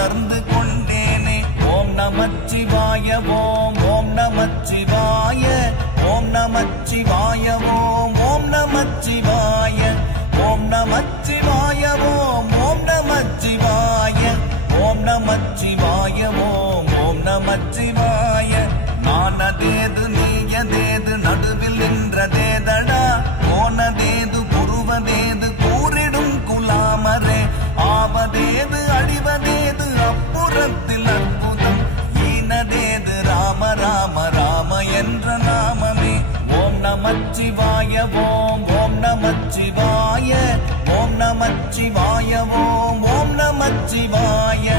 உணர்ந்து கொண்டேனே. ஓம் நமச்சிவாய ஓம் ஓம் நமச்சிவாய ஓம் நமச்சிவாய ஓம் ஓம் நமச்சிவாய ஓம் நமச்சிவாய ஓம் ஓம் நமச்சிவாய ஓம் நமச்சிவாய ஓம் ஓம் நமச்சிவாய. நானதேது நீயதேது நடுவில் நின்றதேதடா, போனதேது புருவதேது கூறிடும் குலாமரே, ஆவதேது அழிவதேது அப்புறத்தில் அற்புதம், ஈனதேது ராம ராம ராம என்ற நாமமே. ஓம் நமச்சிவாய ஓம் ஓம் நமச்சிவாய ஓம் நமச்சிவாய ஓம் ஓம் நமச்சிவாய.